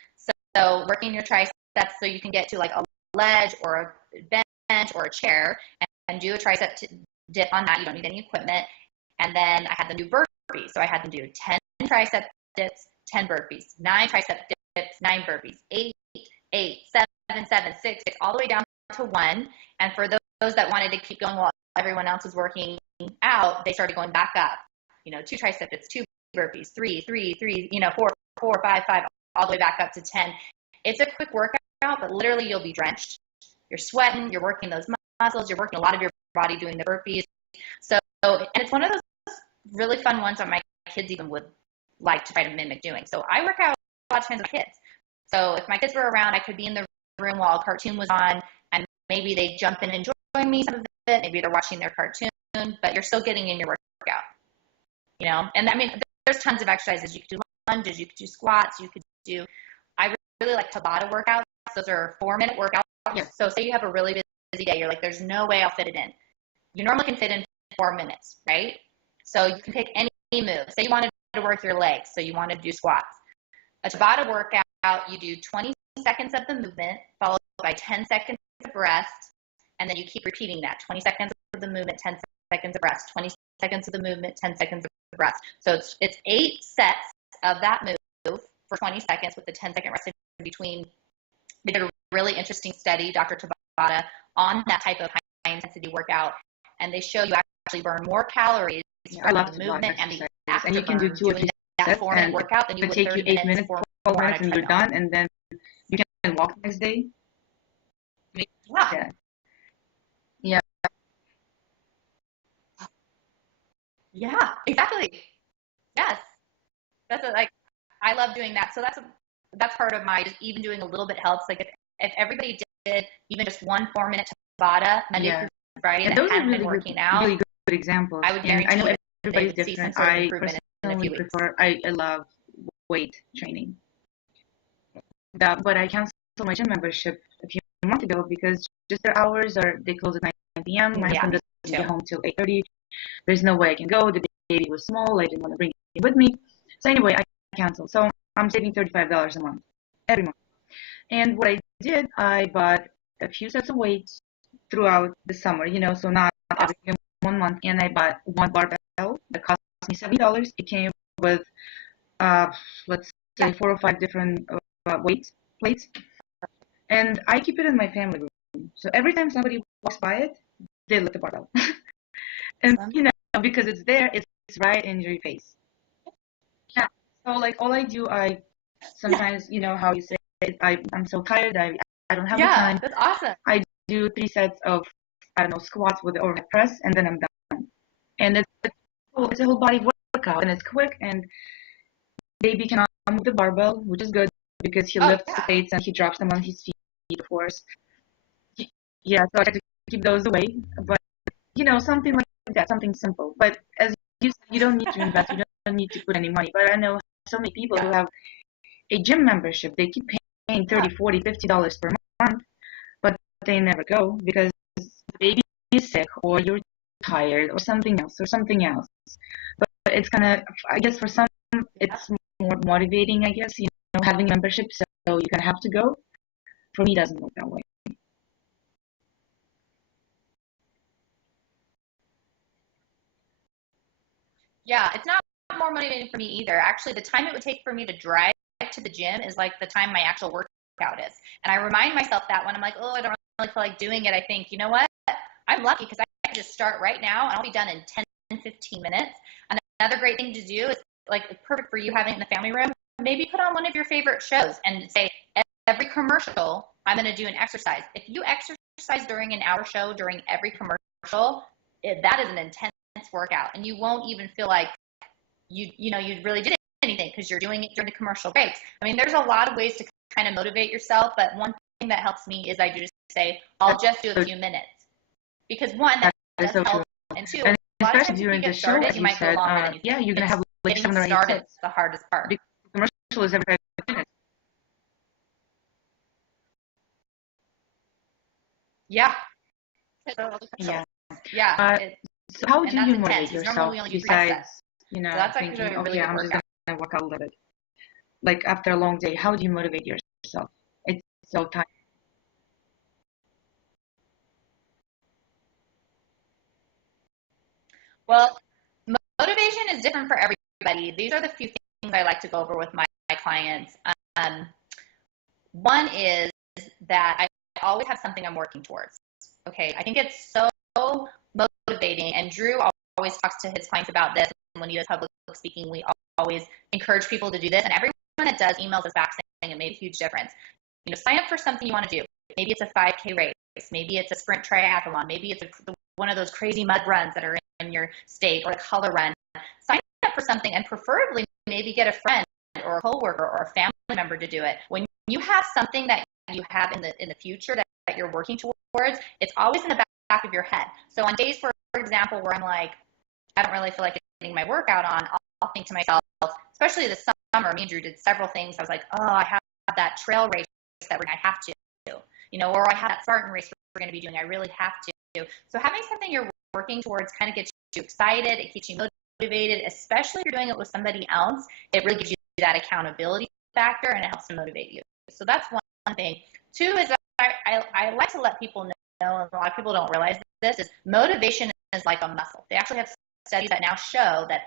So working your triceps so you can get to like a ledge or a bench or a chair and do a tricep dip on that. You don't need any equipment. And then I had them do burpees. So I had them do 10 tricep dips, 10 burpees, 9 tricep dips, 9 burpees, 8, 7, 6, all the way down to 1. And for those that wanted to keep going while everyone else was working out, they started going back up. 2 tricep dips, 2 burpees, 3, 4, 5, all the way back up to 10. It's a quick workout, but literally you'll be drenched. You're sweating, you're working those muscles, you're working a lot of your body doing the burpees. So, and it's one of those really fun ones that my kids even would like to try to mimic doing. So I work out a lot of times with kids. So if my kids were around, I could be in the room while a cartoon was on, and maybe they jump in and join me some of it. Maybe they're watching their cartoon, but you're still getting in your workout. And I mean, there's tons of exercises. You could do lunges, you could do squats, you could do, I really like Tabata workouts. Those are 4-minute workouts. Yeah. So say you have a really busy day, you're like, there's no way I'll fit it in. You normally can fit in 4 minutes, right? So you can pick any move. Say you wanted to work your legs, so you want to do squats. A Tabata workout, you do 20 seconds of the movement, followed by 10 seconds of rest, and then you keep repeating that. 20 seconds of the movement, 10 seconds of rest, 20 seconds of the movement, 10 seconds of rest. So it's 8 sets of that move for 20 seconds with the 10-second rest in between. They did a really interesting study, Dr. Tabata, on that type of high-intensity workout, and they show you actually burn more calories from the movement and the afterburn, and you can do 2 or 3 that 4-minute workout than you would take 30 you 8 minutes, 12 minutes, and you're done, and then you can walk the next day. Yeah. Yeah. Yeah, exactly. Yes. I love doing that. So that's part of my, just even doing a little bit helps. Like if everybody did even just 1 4-minute Tabata Monday through Friday that hadn't been working out, really good examples. I would guarantee I know everybody's different. I personally prefer, I love weight training. But I canceled my gym membership a few months ago because just their hours they close at 9 p.m. My husband doesn't get home till 8:30. There's no way I can go. The baby was small. I didn't want to bring it with me. So anyway, I canceled. So I'm saving $35 a month every month. And what I did, I bought a few sets of weights throughout the summer, so not everything in 1 month. And I bought 1 barbell that cost me $70. It came with, let's say 4 or 5 different plates. And I keep it in my family room. So every time somebody walks by it, they look at the barbell. And, because it's there, it's right in your face. Yeah. So like all I do, I sometimes, how you say it, I'm so tired, I don't have the time. Yeah, that's awesome. I do 3 sets of, squats with the overhead press, and then I'm done. And it's a whole body workout, and it's quick, and baby cannot move the barbell, which is good because he lifts the plates and he drops them on his feet, of course. Yeah, so I try to keep those away, but something like that, something simple. But as you said, you don't need to invest, you don't need to put any money. But I know so many people who have a gym membership, they keep paying $30, $40, $50 per month, but they never go because the baby is sick or you're tired or something else. But it's I guess for some, it's more motivating, I guess, having a membership, so you have to go. For me, it doesn't work that way. Yeah, it's not more motivating for me either. Actually, the time it would take for me to drive to the gym is like the time my actual workout is. And I remind myself that when I'm like, oh, I don't really feel like doing it, I think, you know what? I'm lucky because I can just start right now and I'll be done in 10, 15 minutes. And another great thing to do is, like, it's perfect for you having it in the family room. Maybe put on one of your favorite shows and say, every commercial, I'm going to do an exercise. If you exercise during an hour show, during every commercial, that is an intense workout, and you won't even feel like you really did anything because you're doing it during the commercial breaks. I mean, there's a lot of ways to kind of motivate yourself. But one thing that helps me is I just say, I'll just do a few minutes. Because one, that is does so help. true. And two, And a lot of especially times if during you the get show, started, as you you might go said, longer than you yeah, think. you're gonna have like Getting 7 or 8 started sets. is the hardest part. The commercial is every 5 minutes. Yeah. Yeah. Yeah. So how do that's you intense, motivate 'cause yourself normally we only do 3 besides, sets. So that's actually thinking, a really okay, good I'm just workout. gonna work out a little bit. Like after a long day, how do you motivate yourself? It's so tiring. Well, motivation is different for everybody. These are the few things I like to go over with my clients. Um, One is that I always have something I'm working towards. Okay, I think it's so motivating, and Drew always talks to his clients about this. When he does public speaking, we always encourage people to do this, and everyone that does emails us back saying it made a huge difference. Sign up for something you want to do. Maybe it's a 5K race, maybe it's a sprint triathlon, maybe it's one of those crazy mud runs that are in your state, or a color run. Sign up for something, and preferably maybe get a friend or a coworker or a family member to do it. When you have something that you have in the future that you're working towards, it's always in the back of your head. So on days, for example, where I'm like, I don't really feel like getting my workout on, I'll think to myself, especially this summer, me and Drew did several things. I was like, oh, I have that trail race that I have to do, or I have that Spartan race we're going to be doing. I really have to. So having something you're working towards kind of gets you excited. It keeps you motivated, especially if you're doing it with somebody else. It really gives you that accountability factor, and it helps to motivate you. So that's one thing. Two is I like to let people know, and a lot of people don't realize this, is motivation is like a muscle. They actually have studies that now show that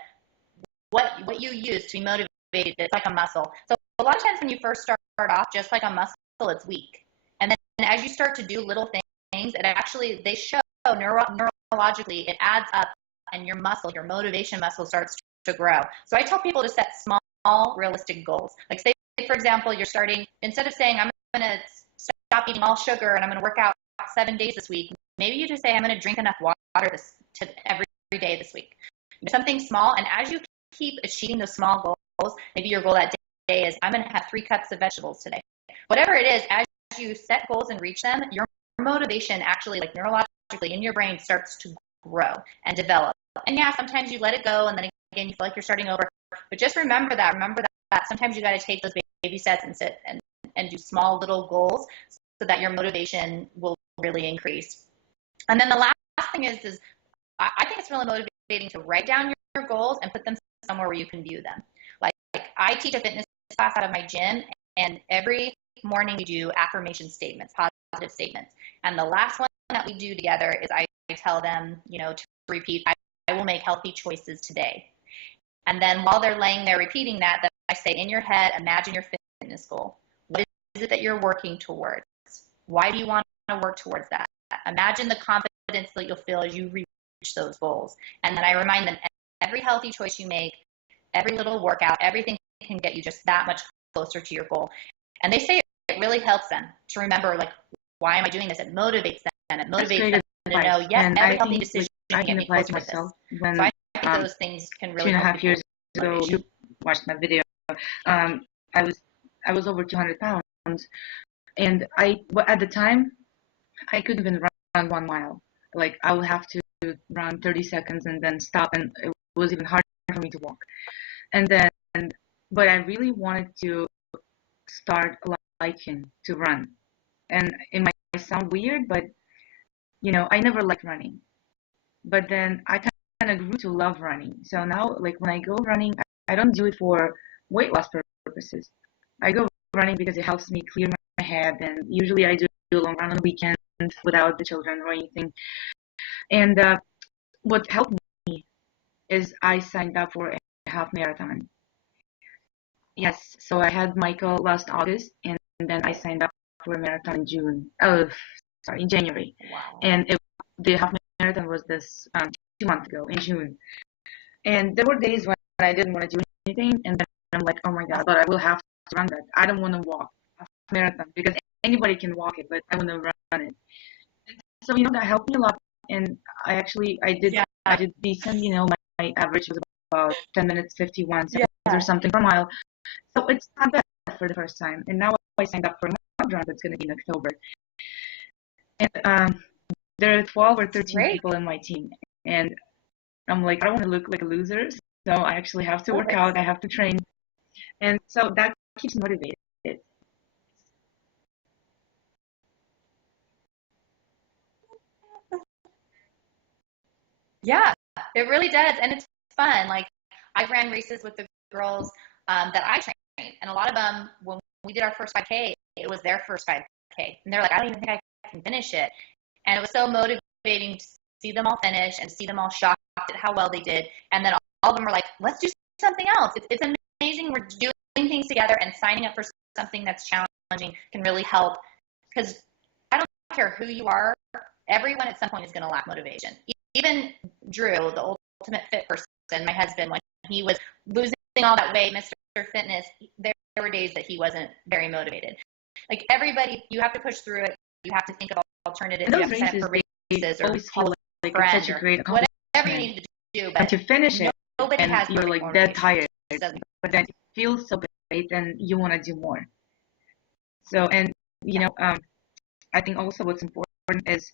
what you use to be motivated, it's like a muscle. So a lot of times when you first start off, just like a muscle, it's weak. And then as you start to do little things, they show neurologically, it adds up, and your motivation muscle starts to grow. So I tell people to set small, realistic goals. Like, say, for example, you're starting, instead of saying, I'm going to stop eating all sugar and I'm going to work out 7 days this week, maybe you just say, I'm going to drink enough water every day this week. Something small, and as you keep achieving those small goals, maybe your goal that day is, I'm going to have 3 cups of vegetables today. Whatever it is, as you set goals and reach them, your motivation actually, like neurologically in your brain, starts to grow and develop. And yeah, sometimes you let it go, and then again, you feel like you're starting over. But just remember that sometimes you got to take those baby steps and sit and do small little goals so that your motivation will really increase. And then the last thing is I think it's really motivating to write down your goals and put them somewhere where you can view them. Like I teach a fitness class out of my gym, and every morning we do affirmation statements, positive statements. And the last one that we do together is I tell them, to repeat, I will make healthy choices today. And then while they're laying there repeating that, then I say, in your head, imagine your fitness goal. What is it that you're working towards? Why do you want to work towards that? Imagine the confidence that you'll feel as you reach those goals. And then I remind them, every healthy choice you make, every little workout, everything can get you just that much closer to your goal. And they say it really helps them to remember, like, why am I doing this? It motivates them. It motivates them to know, yes, every healthy decision can get me closer to this. So I think those things can really 2.5 years ago, you watched my video. I was over 200 pounds, and at the time I couldn't even run 1 mile. Like, I would have to run 30 seconds and then stop, and it was even harder for me to walk. And then, but I really wanted to start liking to run. And it might sound weird, but I never liked running. But then I kind of grew to love running. So now, like, when I go running, I don't do it for weight loss purposes. I go running because it helps me clear my head, and usually I do a long run on the weekend without the children or anything. And what helped me is I signed up for a half marathon. Yes, so I had Michael last August, and then I signed up for a marathon in January. Wow. And the half marathon was this 2 months ago in June. And there were days when I didn't want to do anything, and then I'm like, oh my God, but I will have to run that. I don't want to walk a marathon because anybody can walk it, but I want to run it. So that helped me a lot, and I did decent. My average was about 10 minutes 51 seconds or something per mile. So it's not bad for the first time. And now I signed up for another round that's going to be in October. And there are 12 or 13 Great. people in my team, and I'm like, I don't want to look like a loser, so I actually have to work out. I have to train, and so that keeps me motivated. Yeah, it really does. And it's fun. Like, I ran races with the girls that I trained, and a lot of them, when we did our first 5K, it was their first 5K. And they're like, I don't even think I can finish it. And it was so motivating to see them all finish and see them all shocked at how well they did. And then all of them were like, let's do something else. It's amazing. We're doing things together, and signing up for something that's challenging can really help. Because I don't care who you are, everyone at some point is going to lack motivation. Even Drew, the ultimate fit person, my husband, when he was losing all that weight, Mr. Fitness, there were days that he wasn't very motivated. Like, everybody, you have to push through it. You have to think of alternatives. You have to sign up for races or always call feel a like it's friend such a or great whatever accomplishment. you need to do. And But to finish it, nobody and has you're like dead tired, but then it feels so great, and you want to do more. So, and I think also what's important is,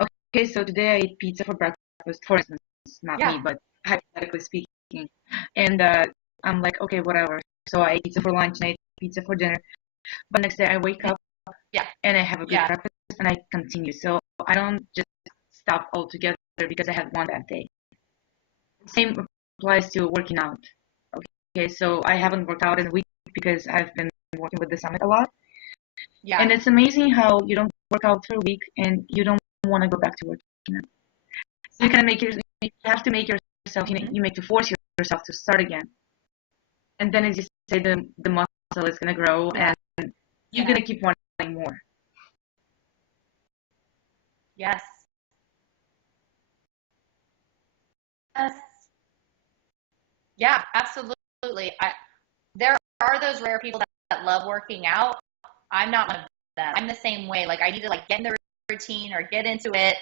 okay, so today I ate pizza for breakfast, for instance, not me, but hypothetically speaking, and I'm like, okay, whatever. So I ate pizza for lunch and I ate pizza for dinner, but next day I wake up and I have a good breakfast and I continue. So I don't just stop altogether because I had one bad day. Same applies to working out. Okay, so I haven't worked out in a week because I've been working with the summit a lot. Yeah. And it's amazing how you don't work out for a week and you don't want to go back to working out. So you have to make yourself, you make to force yourself to start again. And then as you say, the muscle is going to grow and you're going to keep wanting more. Yes. Yes. Yeah, absolutely. There are those rare people that love working out. I'm not one of them. I'm the same way. Like, I need to get in the routine or get into it.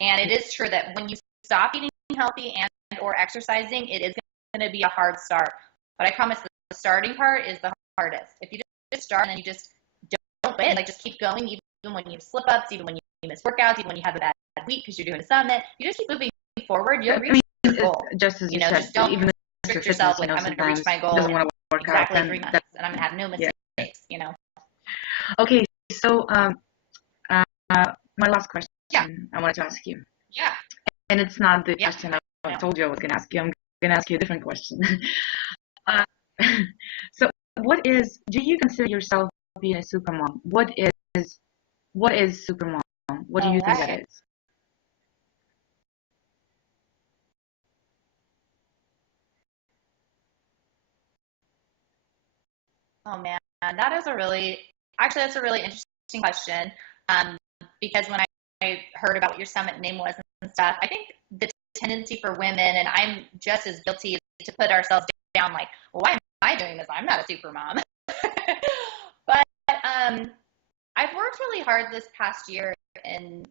And it is true that when you stop eating healthy and or exercising, it is going to be a hard start. But I promise the starting part is the hardest. If you just start and then you just don't quit, just keep going, even when you slip ups, even when you miss workouts, even when you have a bad week because you're doing a summit, you just keep moving forward. You'll reach your goal. Just as you said, just don't even restrict yourself. I'm going to reach my goal doesn't want to work exactly out, 3 months, and I'm going to have no mistakes. Okay, so my last question I wanted to ask you. Yeah. And it's not the question I told you I was going to ask you. I'm going to ask you a different question. So do you consider yourself being a super mom? What is super mom? What do you think that is? Oh man, that's a really interesting question. Because when I heard about what your summit name was and stuff, I think the tendency for women, and I'm just as guilty, to put ourselves down like, well, why am I doing this? I'm not a super mom. But I've worked really hard this past year in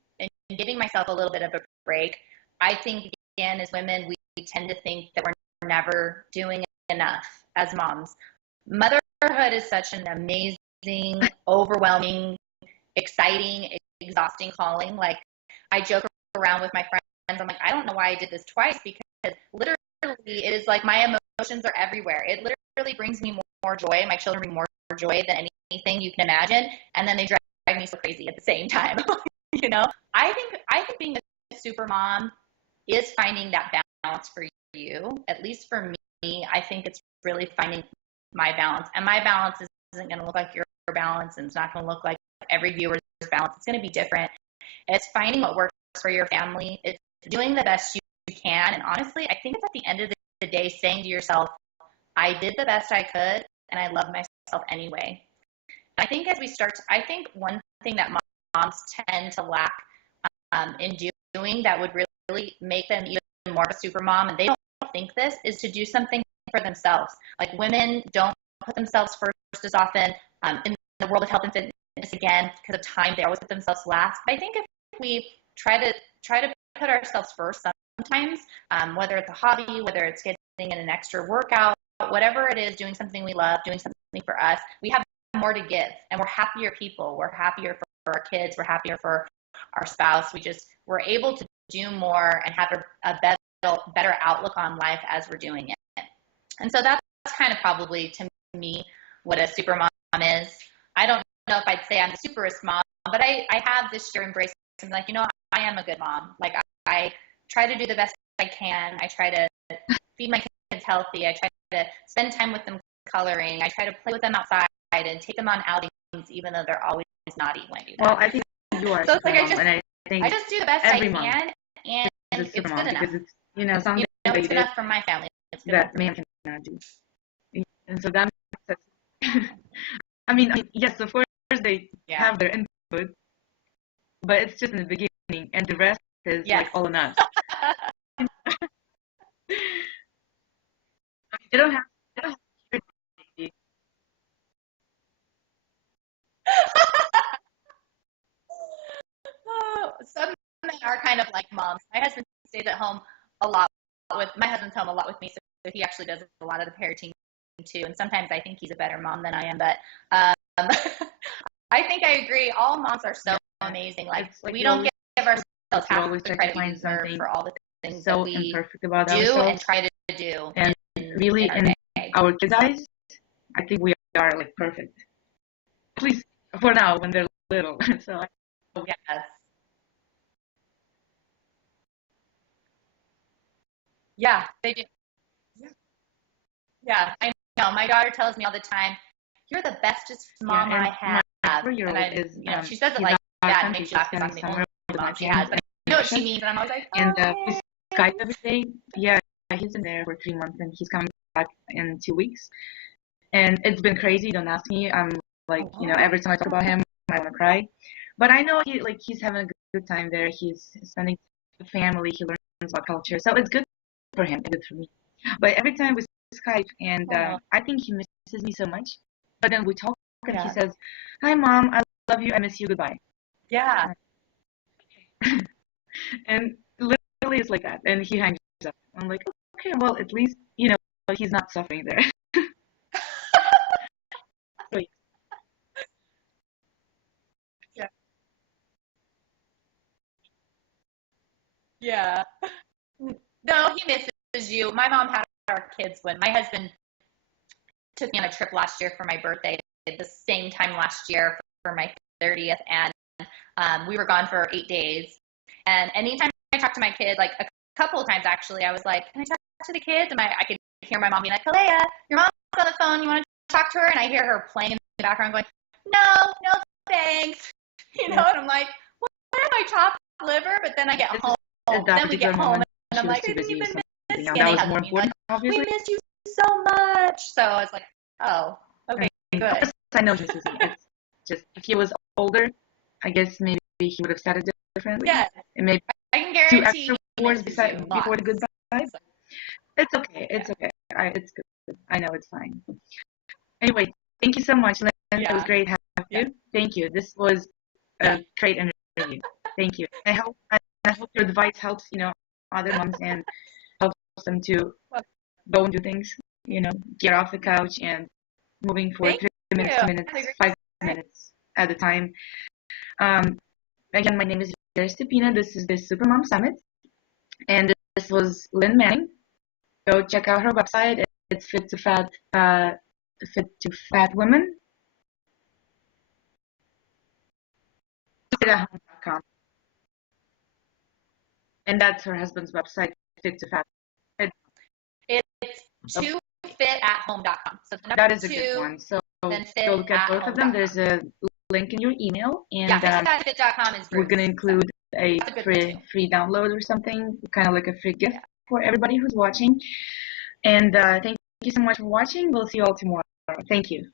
giving myself a little bit of a break. I think, again, as women, we tend to think that we're never doing enough as moms. Motherhood is such an amazing, overwhelming, exciting, exhausting calling. Like, I joke around with my friends. I'm like, I don't know why I did this twice, because literally it is like my emotions are everywhere. It literally brings me more joy. My children bring more joy than anything you can imagine. And then they drive me so crazy at the same time. I think being a super mom is finding that balance for you. At least for me, I think it's really finding my balance. And my balance isn't going to look like your balance, and it's not going to look like every viewer's balance. It's going to be different. It's finding what works for your family. It's doing the best you can. And honestly, I think it's at the end of the day saying to yourself, I did the best I could, and I love myself anyway. I think I think one thing that moms tend to lack in doing that would really make them even more of a super mom, and they don't think this, is to do something for themselves. Like, women don't put themselves first as often in the world of health and fitness. Again, because of time, they always put themselves last. But I think if we try to put ourselves first sometimes, whether it's a hobby, whether it's getting in an extra workout, whatever it is, doing something we love, doing something for us, we have more to give, and we're happier people. We're happier for our kids. We're happier for our spouse. We're able to do more and have a better outlook on life as we're doing it. And so that's kind of probably to me what a super mom is. I don't know if I'd say I'm the superest mom, but I have this sheer embrace. I'm like, I am a good mom. Like I try to do the best I can. I try to feed my kids healthy. I try to spend time with them coloring. I try to play with them outside and take them on outings, even though they're always naughty when I do that. Well, I think you are. So it's like I think I just do the best I can, and it's good enough. Because it's something it's enough for my family. It's good that man cannot do. And so that makes sense. I mean, yes, of course they have their input, but it's just in the beginning, and the rest is like all on us. They don't have Some men are kind of like moms. My husband stays at home a lot my husband's home a lot with me, so he actually does a lot of the parenting too. And sometimes I think he's a better mom than I am, but I think I agree. All moms are so amazing. Like we don't give ourselves half the credit we deserve for all the things that we imperfect about do ourselves. And try to do. And really, in our kids' eyes, I think we are like perfect. At least for now, when they're little. So yes. Yeah, they do. Yeah, I know. My daughter tells me all the time, "You're the bestest mom I have." And she says it like that, makes you laugh because I'm the only mom she has. But I know what she means, and I'm always like, "Oh, and we Skype every day. Yeah, he's been there for 3 months, and he's coming back in 2 weeks. And it's been crazy. Don't ask me. I'm like, every time I talk about him, I want to cry. But I know he's having a good time there. He's spending with family. He learns about culture, so it's good for him, good for me. But every time we Skype, and I think he misses me so much. But then we talk, and he says, "Hi, Mom. I love you. I miss you. Goodbye." Yeah. And literally, it's like that. And he hangs up. I'm like, okay, well, at least he's not suffering there. Yeah. Yeah. No, he misses you. My mom had our kids when my husband took me on a trip last year for my birthday, at the same time last year for my 30th, and we were gone for 8 days. And anytime I talked to my kid, like a couple of times actually, I was like, "Can I talk to the kids?" And I could hear my mom being like, "Kalea, your mom's on the phone. You want to talk to her?" And I hear her playing in the background going, no, thanks. And I'm like, "What am I, chopped liver?" But then I get home. Then we get home, and I'm like, "You've been missing me." And they hug me like, "We miss you so much." So I was like, "Oh, okay, good." I know this isn't. It's just if he was older, I guess maybe he would have said it differently. Yeah. And maybe I can guarantee 2 extra words before the goodbye. It's okay. It's okay. It's good. I know it's fine. Anyway, thank you so much, Lynn. It was great having you. Thank you. This was a great interview. Thank you. I hope your advice helps, other moms and helps them to go and do things, get off the couch and moving forward 3 minutes, 5 minutes at a time. Again, my name is Stepina. This is the Supermom Summit, and this was Lynn Manning. Go check out her website. It's Fit to Fat Women. Home.com. And that's her husband's website, Fit to Fat. It's tofitathome.com. So that is a good one. So go look at both of them. There's a link in your email, and fit.com is we're going to include a free download or something, kind of like a free gift for everybody who's watching. And thank you so much for watching. We'll see you all tomorrow. Thank you.